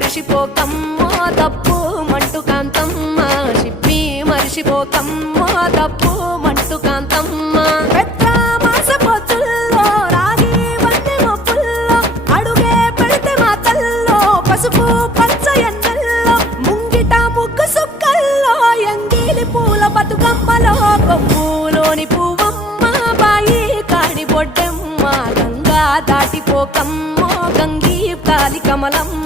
మరిచిపోకమ్మో తప్పు మంటు కాంతమ్మ చిప్పి మరిచిపోకమ్మో తప్పు మంటు కాంతమ్మ పెద్ద మాసపోతుల్లో రాగి వన్నె మొప్పుల్లో అడుగే పెడితే మా తల్లో పసుపు పచ్చ ఎన్నెల్లో ముంగిట ముగ్గు సుక్కల్లో ఎంగిలి పూల బతుకమ్మలో కొమ్ములోని పువ్వమ్మ బాయి కాడి బొడ్డెమ్మ గంగా దాటిపోకమ్మో గంగీ కాలి కమలమ్మ